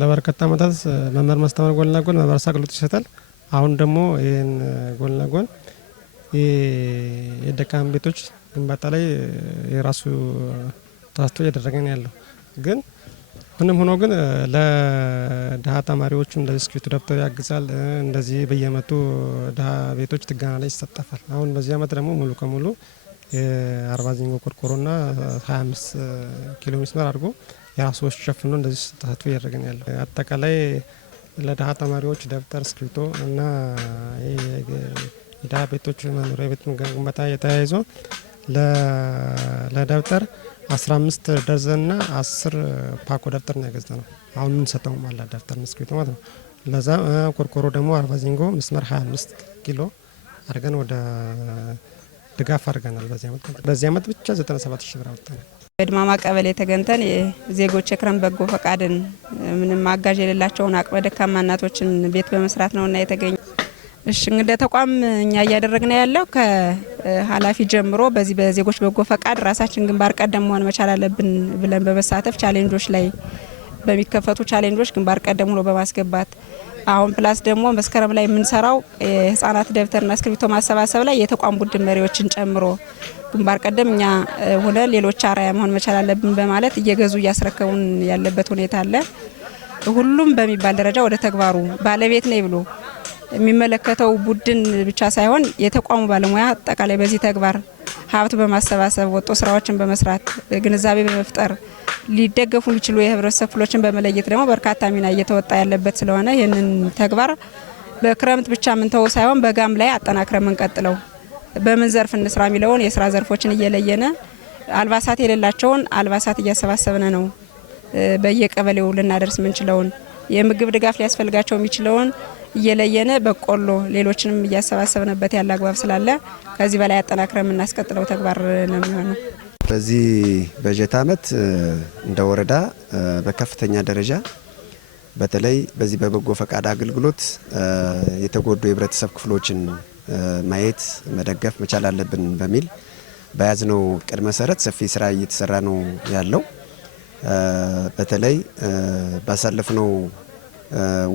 ለበርካታ ዓመታት መምህር ማስተማር ጎን ለጎን ማህበረሰብ አገልግሎት ይሰጣል። አሁን ደግሞ ይሄን ጎን ለጎን የደካማ ቤቶች ግንባታ ላይ የራሱ ተሳትፎ እያደረገ ነው ያለው። ግን ምንም ሆኖ ግን ለድሃ ተማሪዎችም እንደዚህ እስክሪብቶ ደብተር ያግዛል። እንደዚህ በየአመቱ ድሃ ቤቶች ጥገና ላይ ይሳተፋል። አሁን በዚህ አመት ደግሞ ሙሉ ከሙሉ የ40 ዚንጎ ቆርቆሮና 25 ኪሎ መስመር አድርጎ የራሶች ሸፍኖ እንደዚህ ተሳትፎ እያደረገ ነው ያለው። አጠቃላይ ለድሃ ተማሪዎች ደብተር እስክሪብቶ እና የድሃ ቤቶች መኖሪያ ቤት ግንባታ የተያይዞ ለደብተር 15 ደርዘንና 10 ፓኮ ደብተር ነው ያገዛነው። አሁን እንሰጠው ማለት ደብተር እስክሪብቶ ማለት ነው። ለዛ ቆርቆሮ ደግሞ 40 ዚንጎ መስመር 25 ኪሎ አድርገን ወደ ድጋፍ አድርገናል። በዚህ አመት ብቻ 97 ሺህ ብር አወጣናል። በድማማ ቀበሌ ተገንተን የዜጎች የክረምት በጎ ፈቃድን ምንም አጋዥ የሌላቸውን አቅመ ደካማ እናቶችን ቤት በመስራት ነውና የተገኘ። እሺ እንግዲህ ተቋም እኛ እያደረግን ያለው ከኃላፊ ጀምሮ በዚህ በዜጎች በጎ ፈቃድ ራሳችን ግንባር ቀደም መሆን መቻል አለብን ብለን በመሳተፍ ቻሌንጆች ላይ በሚከፈቱ ቻሌንጆች ግንባር ቀደም ሆኖ በማስገባት አሁን ፕላስ ደግሞ መስከረም ላይ የምንሰራው የህፃናት ደብተርና እስክሪብቶ ማሰባሰብ ላይ የተቋም ቡድን መሪዎችን ጨምሮ ግንባር ቀደም እኛ ሆነ ሌሎች አራያ መሆን መቻል አለብን በማለት እየገዙ እያስረከቡን ያለበት ሁኔታ አለ። ሁሉም በሚባል ደረጃ ወደ ተግባሩ ባለቤት ነኝ ብሎ የሚመለከተው ቡድን ብቻ ሳይሆን የተቋሙ ባለሙያ አጠቃላይ በዚህ ተግባር ሀብት በማሰባሰብ ወጦ ስራዎችን በመስራት ግንዛቤ በመፍጠር ሊደገፉ የሚችሉ የህብረተሰብ ክፍሎችን በመለየት ደግሞ በርካታ ሚና እየተወጣ ያለበት ስለሆነ ይህንን ተግባር በክረምት ብቻ ምንተው ሳይሆን በጋም ላይ አጠናክረን የምንቀጥለው በምን ዘርፍ እንስራ የሚለውን የስራ ዘርፎችን እየለየነ አልባሳት የሌላቸውን አልባሳት እያሰባሰብነ ነው። በየቀበሌው ልናደርስ ምንችለውን የምግብ ድጋፍ ሊያስፈልጋቸው የሚችለውን እየለየነ በቆሎ ሌሎችንም እያሰባሰብነበት ያለ አግባብ ስላለ ከዚህ በላይ አጠናክረን የምናስቀጥለው ተግባር ነው የሚሆነው። በዚህ በጀት አመት እንደ ወረዳ በከፍተኛ ደረጃ በተለይ በዚህ በበጎ ፈቃድ አገልግሎት የተጎዱ የህብረተሰብ ክፍሎችን ማየት መደገፍ መቻል አለብን በሚል በያዝነው ቅድ መሰረት ሰፊ ስራ እየተሰራ ነው ያለው። በተለይ ባሳለፍነው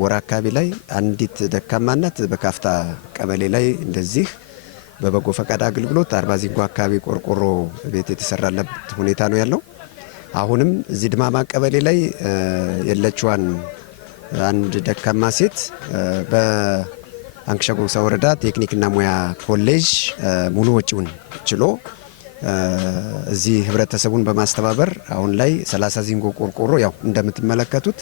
ወር አካባቢ ላይ አንዲት ደካማነት በካፍታ ቀበሌ ላይ እንደዚህ በበጎ ፈቃድ አገልግሎት 40 ዚንጎ አካባቢ ቆርቆሮ ቤት የተሰራለት ሁኔታ ነው ያለው። አሁንም እዚህ ድማማ ቀበሌ ላይ የለችዋን አንድ ደካማ ሴት በአንክሻ ጎንሳ ወረዳ ቴክኒክና ሙያ ኮሌጅ ሙሉ ወጪውን ችሎ እዚህ ህብረተሰቡን በማስተባበር አሁን ላይ 30 ዚንጎ ቆርቆሮ ያው እንደምትመለከቱት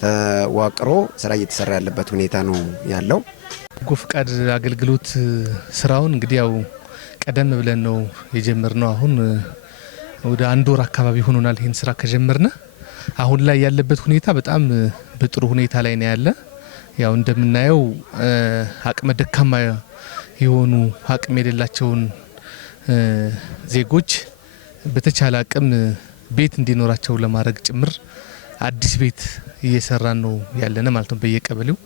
ተዋቅሮ ስራ እየተሰራ ያለበት ሁኔታ ነው ያለው። በጎ ፈቃድ አገልግሎት ስራውን እንግዲህ ያው ቀደም ብለን ነው የጀመርነው። አሁን ወደ አንድ ወር አካባቢ ሆኖናል ይሄን ስራ ከጀመርነ። አሁን ላይ ያለበት ሁኔታ በጣም በጥሩ ሁኔታ ላይ ነው ያለ። ያው እንደምናየው አቅመ ደካማ የሆኑ አቅም የሌላቸውን ዜጎች በተቻለ አቅም ቤት እንዲኖራቸው ለማድረግ ጭምር አዲስ ቤት እየሰራን ነው ያለነ ማለት ነው። በየቀበሌው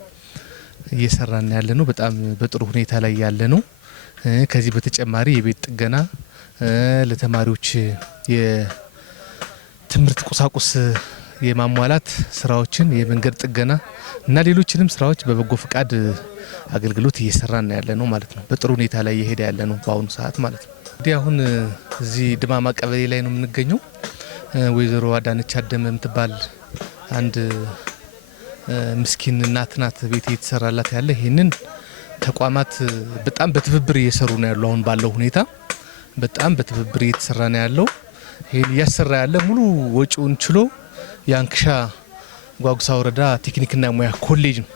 እየሰራን ያለነው በጣም በጥሩ ሁኔታ ላይ ያለ ነው። ከዚህ በተጨማሪ የቤት ጥገና ለተማሪዎች የትምህርት ቁሳቁስ የማሟላት ስራዎችን የመንገድ ጥገና እና ሌሎችንም ስራዎች በበጎ ፈቃድ አገልግሎት እየሰራን ያለነው ማለት ነው። በጥሩ ሁኔታ ላይ እየሄደ ያለነው በአሁኑ ሰዓት ማለት ነው። እንግዲህ አሁን እዚህ ድማማ ቀበሌ ላይ ነው የምንገኘው። ወይዘሮ አዳነች አደመ የምትባል አንድ ምስኪን እናት ናት ቤት እየተሰራላት ያለ። ይሄንን ተቋማት በጣም በትብብር እየሰሩ ነው ያለው። አሁን ባለው ሁኔታ በጣም በትብብር እየተሰራ ነው ያለው። ይሄን እያሰራ ያለ ሙሉ ወጪውን ችሎ የአንክሻ ጓጉሳ ወረዳ ቴክኒክና ሙያ ኮሌጅ ነው።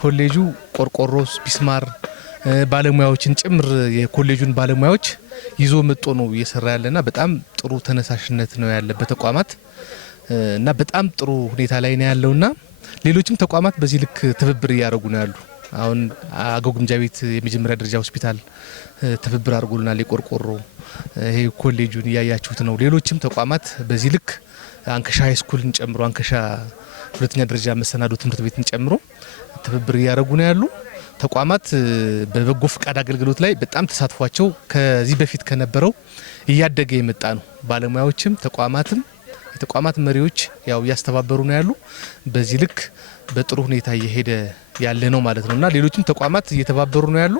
ኮሌጁ ቆርቆሮ፣ ቢስማር ባለሙያዎችን ጭምር የኮሌጁን ባለሙያዎች ይዞ መጥቶ ነው እየሰራ ያለና በጣም ጥሩ ተነሳሽነት ነው ያለበት ተቋማት እና በጣም ጥሩ ሁኔታ ላይ ነው ያለውና ሌሎችም ተቋማት በዚህ ልክ ትብብር እያደረጉ ነው ያሉ። አሁን አገው ግምጃ ቤት የመጀመሪያ ደረጃ ሆስፒታል ትብብር አድርጎልናል። የቆርቆሮ ይሄ ኮሌጁን እያያችሁት ነው። ሌሎችም ተቋማት በዚህ ልክ አንከሻ ሃይስኩልን ጨምሮ አንከሻ ሁለተኛ ደረጃ መሰናዶ ትምህርት ቤትን ጨምሮ ትብብር እያደረጉ ነው ያሉ። ተቋማት በበጎ ፈቃድ አገልግሎት ላይ በጣም ተሳትፏቸው ከዚህ በፊት ከነበረው እያደገ የመጣ ነው። ባለሙያዎችም ተቋማትም የተቋማት መሪዎች ያው ያስተባበሩ ነው ያሉ። በዚህ ልክ በጥሩ ሁኔታ እየሄደ ያለ ነው ማለት ነውና ሌሎችም ተቋማት እየተባበሩ ነው ያሉ።